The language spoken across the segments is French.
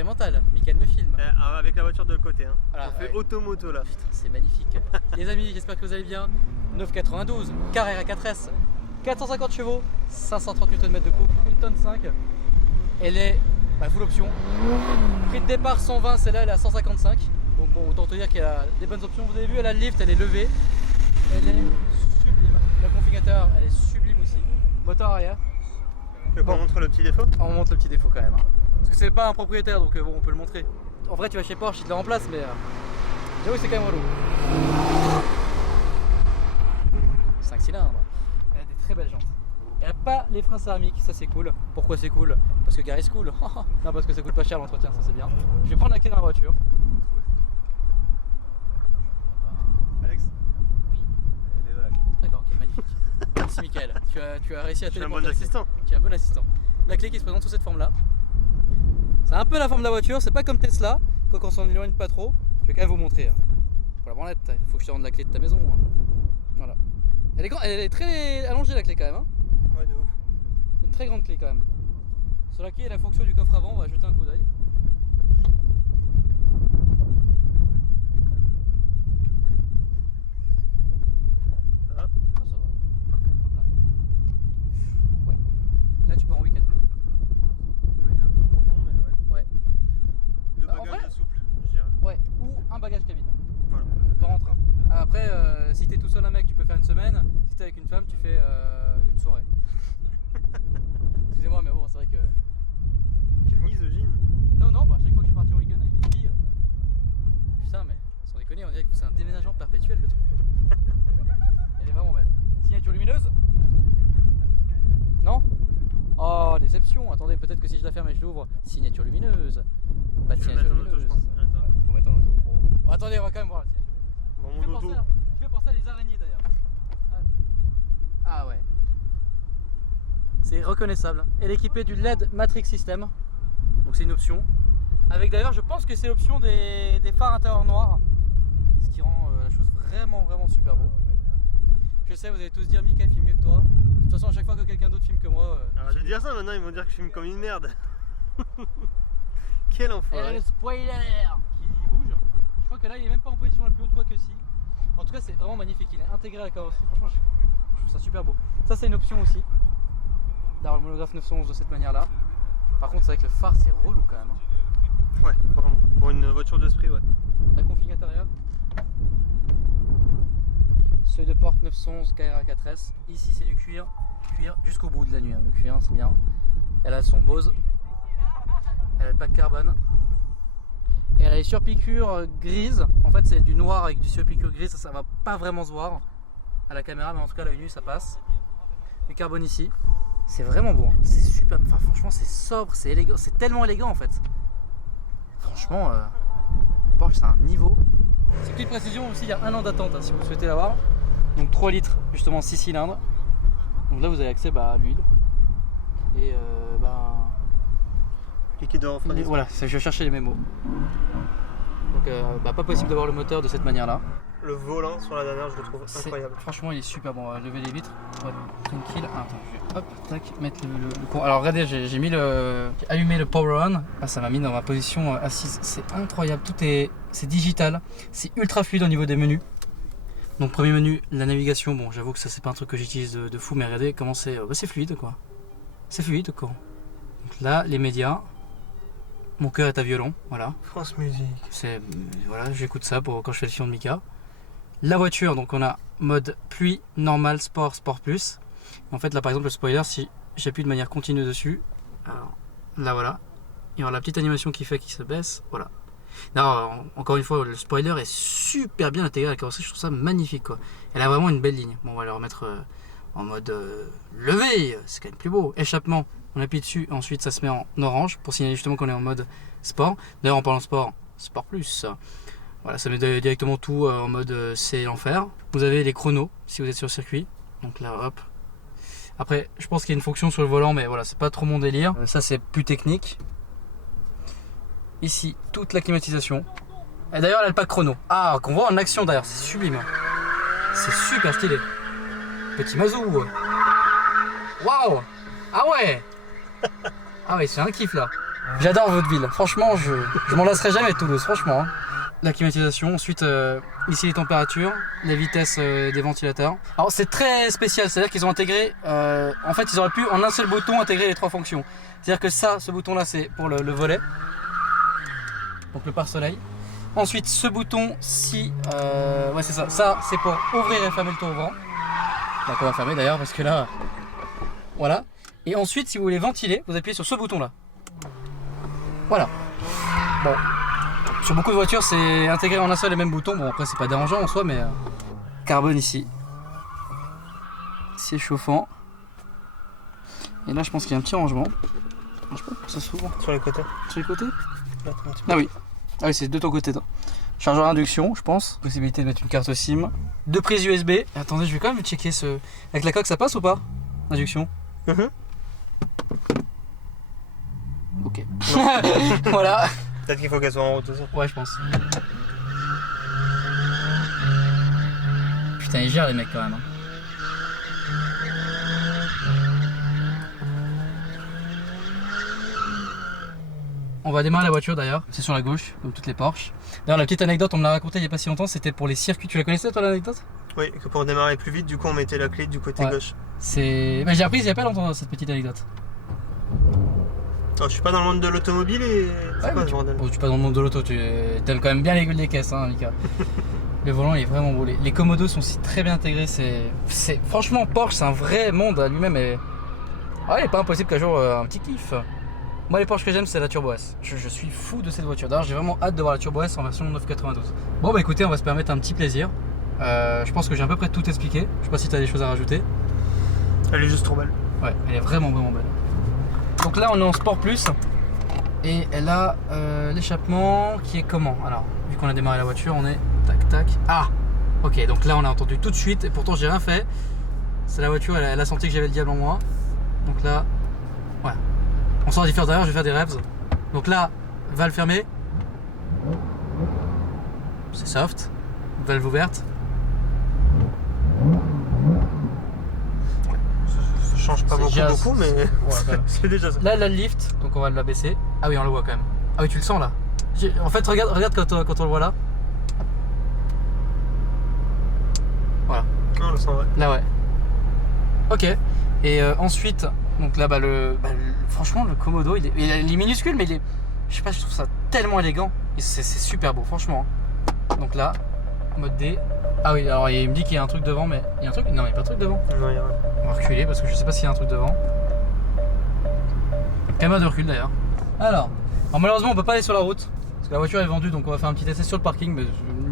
expérimental. Michael me filme. Avec la voiture de côté. Hein. Voilà, on fait automoto là. Putain, c'est magnifique. Les amis, j'espère que vous allez bien. 992, Carrera 4S, 450 chevaux, 530 Nm de couple, 1 tonne 5. Elle est full option. Prix de départ 120, celle-là elle est à 155. Donc bon, autant te dire qu'elle a des bonnes options. Vous avez vu, elle a le lift, elle est levée. Elle est sublime. Le configurateur, elle est sublime aussi. Moteur arrière. Tu veux qu'on montre le petit défaut? On montre le petit défaut quand même. Hein. Parce que c'est pas un propriétaire, donc bon, on peut le montrer. En vrai, tu vas chez Porsche, ils te le remplacent, mais j'avoue, c'est quand même relou. 5 cylindres. Elle a des très belles jantes. Elle n'a pas les freins céramiques, ça c'est cool. Pourquoi c'est cool? Parce que Gary is cool. Non, parce que ça coûte pas cher l'entretien, ça c'est bien. Je vais prendre la clé dans la voiture. Alex? Oui. Elle est là. D'accord, ok, magnifique. Merci Mickaël. Tu as réussi à Je suis un téléporter. bon assistant. Tu es un bon assistant. La clé qui se présente sous cette forme-là. C'est un peu la forme de la voiture, c'est pas comme Tesla. Quoi qu'on s'en éloigne pas trop. Je vais quand même vous montrer. Pour la branlette, il faut que je te rende la clé de ta maison. Voilà. Elle est très allongée la clé quand même. Hein. Ouais, de ouf. C'est une très grande clé quand même. Sur la clé et la fonction du coffre avant, on va jeter un coup d'œil. Ça va? Oh, ça va. Hop là. Ouais. Là tu pars en week-end. Ouais, il est un peu profond, mais ouais. Ouais. Deux Bah, en bagages vrai- souples, je dirais. Ouais. Ou un bagage cabine. Voilà. T'en rentres un. Après, si t'es tout seul un mec, tu peux faire une semaine. Si t'es avec une femme, tu fais une soirée. Excusez-moi, mais bon, c'est vrai que. Quelle misogyne. Non, non, bah, à chaque fois que je suis parti en week-end avec des filles. Putain, mais sans déconner, on dirait que c'est un déménagement perpétuel le truc quoi. Elle est vraiment belle. Signature lumineuse? Non? Oh, déception. Attendez, peut-être que si je la ferme et je l'ouvre, signature lumineuse. Pas de Tu veux signature mettre en auto, je lumineuse. pense. Attends. Ouais, faut mettre en auto. Bon, attendez, on va quand même voir la signature lumineuse. Bon, Qui fait mon auto. penser qui fait penser à les araignées d'ailleurs. Ah ouais. C'est reconnaissable. Elle est équipée du LED Matrix System. Donc c'est une option. Avec d'ailleurs, je pense que c'est l'option des phares intérieurs noirs. Ce qui rend la chose vraiment super beau. Je sais, vous allez tous dire Mika filme mieux que toi. De toute façon, à chaque fois que quelqu'un d'autre filme que moi. Alors, je vais dire ça maintenant, ils vont dire que je filme comme une merde. Quel Elle a enfoiré. le spoiler qui bouge. Je crois que là il est même pas en position la plus haute, quoi que si. En tout cas c'est vraiment magnifique, il est intégré à la carrosserie. Franchement je trouve ça super beau. Ça c'est une option aussi, d'avoir le monographe 911 de cette manière là. Par contre c'est vrai que le phare c'est relou quand même. Hein. Ouais, vraiment. Pour une voiture d'esprit, ouais. La config intérieure. Seuil de porte 911 Carrera 4S. Ici c'est du cuir jusqu'au bout de la nuit. Hein. Le cuir c'est bien. Elle a son Bose. Elle a le pack carbone. Et elle a les surpiqûres grises. En fait c'est du noir avec du surpiqûre grise. Ça va pas vraiment se voir à la caméra, mais en tout cas à l'œil nu ça passe. Du carbone ici. C'est vraiment beau. Hein. C'est super. Enfin franchement c'est sobre, c'est élégant. C'est tellement élégant en fait. Franchement Porsche c'est un niveau. C'est clé de précision aussi, il y a 1 an d'attente hein, si vous souhaitez l'avoir. Donc 3 litres justement 6 cylindres. Donc là vous avez accès à l'huile. Et Liquide de refroidissement. voilà, je cherchais les mémos. Donc pas possible d'avoir le moteur de cette manière là. Le volant sur la dernière, je le trouve incroyable. Franchement il est super bon, on va lever les vitres. Ouais, tranquille. Attends, je vais hop, tac, mettre le. Alors regardez, j'ai allumé le power on. Ah, ça m'a mis dans ma position assise. C'est incroyable, c'est digital, c'est ultra fluide au niveau des menus. Donc premier menu, la navigation. Bon, j'avoue que ça c'est pas un truc que j'utilise de fou, mais regardez comment c'est fluide quoi. C'est fluide quoi. Donc là, les médias. Mon cœur est à violon, voilà. France Musique. Voilà, j'écoute ça pour quand je fais le film de Mika. La voiture, donc on a mode pluie, normal, sport, sport plus. En fait là par exemple le spoiler, si j'appuie de manière continue dessus, alors là voilà, il y aura la petite animation qui fait qu'il se baisse, voilà. Non, encore une fois, le spoiler est super bien intégré à la carrosserie, je trouve ça magnifique quoi. Elle a vraiment une belle ligne. Bon, on va le remettre en mode levé, c'est quand même plus beau. Échappement, on appuie dessus, ensuite ça se met en orange pour signaler justement qu'on est en mode sport. D'ailleurs en parlant sport, sport plus. Voilà, ça met directement tout en mode c'est l'enfer. Vous avez les chronos si vous êtes sur le circuit. Donc là, hop. Après, je pense qu'il y a une fonction sur le volant, mais voilà, c'est pas trop mon délire. Ça, c'est plus technique. Ici, toute la climatisation. Et d'ailleurs, elle a le pack chrono. Ah, qu'on voit en action d'ailleurs, c'est sublime. C'est super stylé. Petit mazou. Waouh. Ah ouais. Ah ouais, c'est un kiff là. J'adore votre ville. Franchement, je m'en lasserai jamais de Toulouse, franchement. Hein. La climatisation, ensuite ici les températures, les vitesses des ventilateurs. Alors c'est très spécial, c'est-à-dire qu'ils ont intégré, en fait ils auraient pu en un seul bouton intégrer les 3 fonctions. C'est-à-dire que ça, ce bouton là c'est pour le volet, donc le pare-soleil. Ensuite ce bouton-ci, ouais c'est ça, ça c'est pour ouvrir et fermer le tour ouvrant. Donc on va fermer d'ailleurs parce que là, voilà. Et ensuite si vous voulez ventiler, vous appuyez sur ce bouton là. Voilà. Bon. Sur beaucoup de voitures, c'est intégré en un seul et même bouton. Bon, après, c'est pas dérangeant en soi, mais carbone ici. Siège chauffant. Et là, je pense qu'il y a un petit rangement. Je sais pas, ça s'ouvre. Sur les côtés. Sur les côtés. Ah oui. Ah oui, c'est de ton côté. Chargeur induction, je pense. Possibilité de mettre une carte SIM. 2 prises USB. Et attendez, je vais quand même checker ce. Avec la coque, ça passe ou pas? Induction. Ok. Voilà. Peut-être qu'il faut qu'elle soit en route aussi. Ouais, je pense. Putain, ils gèrent les mecs quand même. Hein. On va démarrer la voiture d'ailleurs. C'est sur la gauche, comme toutes les Porsche. D'ailleurs, la petite anecdote, on me l'a racontée il n'y a pas si longtemps, c'était pour les circuits. Tu la connaissais toi l'anecdote? Oui, que pour démarrer plus vite, du coup, on mettait la clé du côté gauche. C'est. Bah, j'ai appris il n'y a pas longtemps cette petite anecdote. Oh, je suis pas dans le monde de l'automobile et. C'est quoi ce bordel? Bon, tu suis pas dans le monde de l'auto, tu aimes quand même bien les caisses, hein, Mika. Le volant il est vraiment beau. Les commodos sont aussi très bien intégrés. C'est franchement Porsche, c'est un vrai monde à lui-même. Et il n'est pas impossible qu'un jour un petit kiff. Moi, les Porsche que j'aime, c'est la Turbo S. Je suis fou de cette voiture. D'ailleurs, j'ai vraiment hâte de voir la Turbo S en version 992. Bon, bah écoutez, on va se permettre un petit plaisir. Je pense que j'ai à peu près tout expliqué. Je sais pas si tu as des choses à rajouter. Elle est juste trop belle. Ouais, elle est vraiment belle. Donc là on est en Sport Plus et elle a l'échappement qui est comment? Alors vu qu'on a démarré la voiture on est tac tac. Ah ok, donc là on a entendu tout de suite et pourtant j'ai rien fait. C'est la voiture, elle a senti que j'avais le diable en moi. Donc là, voilà. On sort la différence d'ailleurs, je vais faire des revs. Donc là, valve fermée. C'est soft. Valve ouverte. Change pas beaucoup, mais ouais, c'est déjà ça. Là, elle a le lift, donc on va la baisser. Ah oui, on le voit quand même. Ah oui, tu le sens là. En fait, regarde quand on le voit là. Voilà. Non, on le sent, ouais. Là, ouais. Ok. Et ensuite, donc là, franchement, le Komodo, il est minuscule, mais il est. Je sais pas, je trouve ça tellement élégant. Et c'est super beau, franchement. Donc là, mode D. Ah oui, alors il me dit qu'il y a un truc devant, mais il y a un truc? Non, il n'y a pas de truc devant. Non, il y a rien. On va reculer parce que je sais pas s'il y a un truc devant. Caméra de recul d'ailleurs. Alors malheureusement on peut pas aller sur la route parce que la voiture est vendue, donc on va faire un petit essai sur le parking. Mais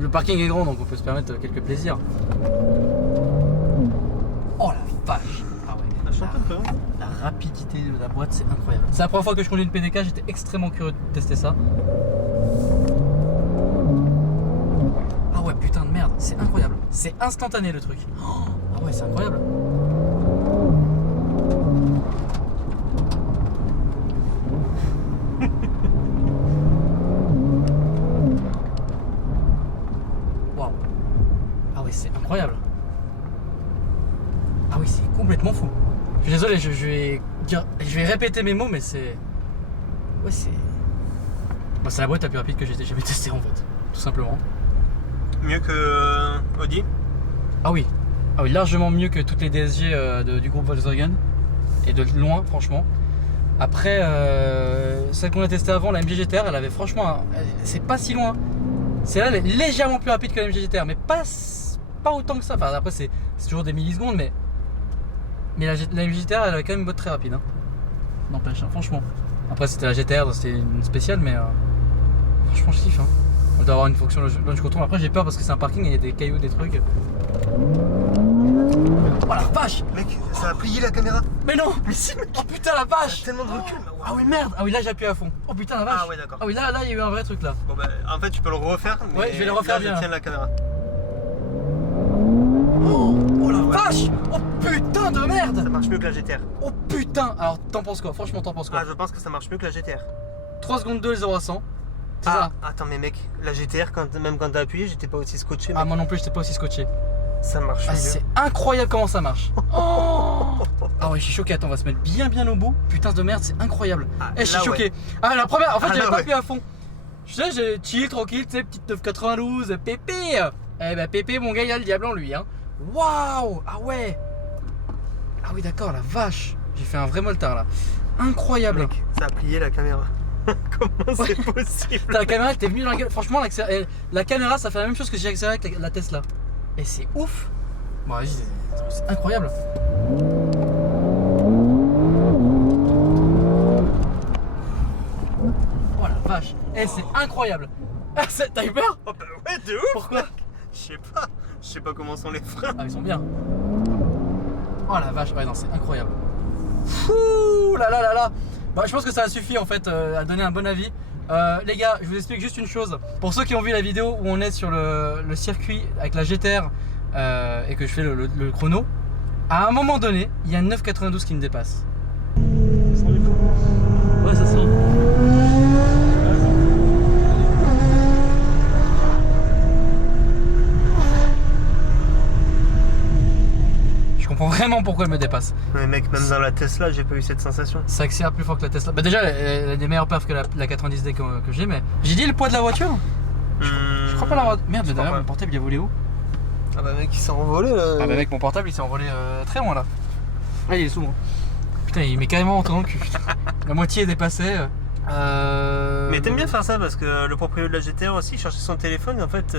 le parking est grand donc on peut se permettre quelques plaisirs. Oh la vache. Ah ouais. Elle chante un peu. Hein. La rapidité de la boîte c'est incroyable. C'est la première fois que je conduis une PDK, j'étais extrêmement curieux de tester ça. Ah ouais putain de merde, c'est incroyable. C'est instantané le truc. Ah ouais c'est incroyable. Waouh. Ah ouais c'est incroyable. Ah oui c'est complètement fou. Je suis désolé, je vais répéter mes mots mais c'est... Ouais c'est... Bah, c'est la boîte la plus rapide que j'ai jamais testée en fait. Tout simplement. Mieux que Audi? Ah oui, largement mieux que toutes les DSG du groupe Volkswagen. Et de loin, franchement. Après, celle qu'on a testée avant, la MG GTR, elle avait franchement... c'est pas si loin. Celle-là, elle est légèrement plus rapide que la MG GTR, mais pas autant que ça. Enfin, après, c'est toujours des millisecondes, mais la MG GTR, elle avait quand même une boîte très rapide. Hein. N'empêche, hein, franchement. Après, c'était la GTR, donc c'était une spéciale, mais franchement, je kiffe. Hein. On doit avoir une fonction launch control. Après, j'ai peur parce que c'est un parking et il y a des cailloux, des trucs. Oh la vache! Mec, ça a plié la caméra. Mais non! Mais si! Oh putain la vache! Tellement de recul. Ah oui merde! Ah oui là j'appuie à fond. Oh putain la vache! Ah ouais d'accord. Ah oui là il y a eu un vrai truc là. Bon bah en fait tu peux le refaire. Mais ouais je vais le refaire là, bien. Je tiens la caméra. Oh la vache! Oh putain de merde! Ça marche mieux que la GTR. Oh putain! Alors t'en penses quoi? Franchement t'en penses quoi? Ah je pense que ça marche mieux que la GTR. 3 secondes 2 0 à 100. Ah attends mais mec, la GTR même quand t'as appuyé j'étais pas aussi scotché. Mec. Ah moi non plus j'étais pas aussi scotché. Ça marche. Ah, c'est incroyable comment ça marche. Oh ah ouais, je suis choqué. Attends, on va se mettre bien au bout. Putain de merde, c'est incroyable. Ah, Je suis choqué. Ouais. Ah, la première, en fait, Ah, j'avais là, pas ouais. appuyé à fond. Je sais, j'ai chill, tranquille, tu sais, petite 992, Pépé. Eh ben, Pépé, mon gars, il a le diable en lui, hein. Waouh. Ah ouais. Ah oui, d'accord, la vache. J'ai fait un vrai molletard là. Incroyable. Mec, ça a plié la caméra. Comment c'est possible? La caméra, elle t'est venue dans la gueule. Franchement, la caméra, ça fait la même chose que j'ai accéléré avec la Tesla. Et c'est ouf. Bon, vas-y, c'est incroyable. Oh la vache. Eh, c'est incroyable. Ah, t'as eu peur? Oh bah ouais, de ouf. Pourquoi? Je sais pas comment sont les freins. Ah, ils sont bien. Oh la vache, ouais, non, c'est incroyable. Fouh là là là là. Bah, je pense que ça a suffi en fait à donner un bon avis. Les gars, je vous explique juste une chose. Pour ceux qui ont vu la vidéo où on est sur le circuit avec la GTR et que je fais le chrono, à un moment donné, il y a une 992 qui me dépasse. Ouais, ça sent. Je comprends vraiment pourquoi elle me dépasse. Mais mec, même dans la Tesla, j'ai pas eu cette sensation. Ça accélère plus fort que la Tesla. Bah déjà, elle a des meilleures perfs que la 90D que j'ai, mais j'ai dit le poids de la voiture. Je crois pas l'avoir. Merde, je crois d'ailleurs, pas. mon portable il a volé où? Ah bah mec, il s'est envolé là. Ah bah mec, mon portable il s'est envolé très loin là. Ah, il est sous moi. Putain, il met carrément en temps le cul. La moitié est dépassée. Mais t'aimes bien faire ça parce que le propriétaire de la GTR aussi cherchait son téléphone et en fait,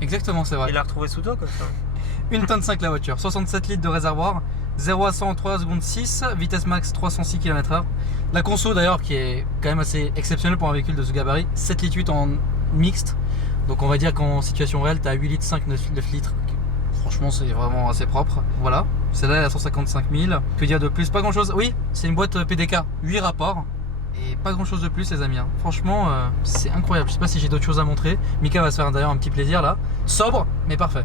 Exactement, c'est vrai. il l'a retrouvé sous toi quoi. Une tonne 5 la voiture, 67 litres de réservoir, 0 à 100 en 3 secondes 6, vitesse max 306 km/h. La conso d'ailleurs qui est quand même assez exceptionnelle pour un véhicule de ce gabarit, 7 litres 8 en mixte. Donc on va dire qu'en situation réelle, tu as 8 litres 5, 9 litres. Franchement, c'est vraiment assez propre. Voilà, celle-là elle a 155 000. Que dire de plus? Pas grand chose. Oui, c'est une boîte PDK, 8 rapports. Et pas grand chose de plus les amis, hein. Franchement c'est incroyable. Je sais pas si j'ai d'autres choses à montrer. Mika va se faire d'ailleurs un petit plaisir là. Sobre mais parfait.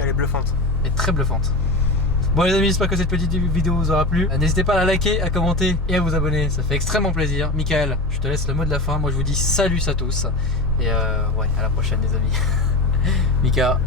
Elle est bluffante. Et très bluffante. Bon les amis, j'espère que cette petite vidéo vous aura plu. N'hésitez pas à la liker, à commenter et à vous abonner, ça fait extrêmement plaisir. Michael, je te laisse le mot de la fin. Moi je vous dis salut à tous. Et ouais, à la prochaine les amis. Mika.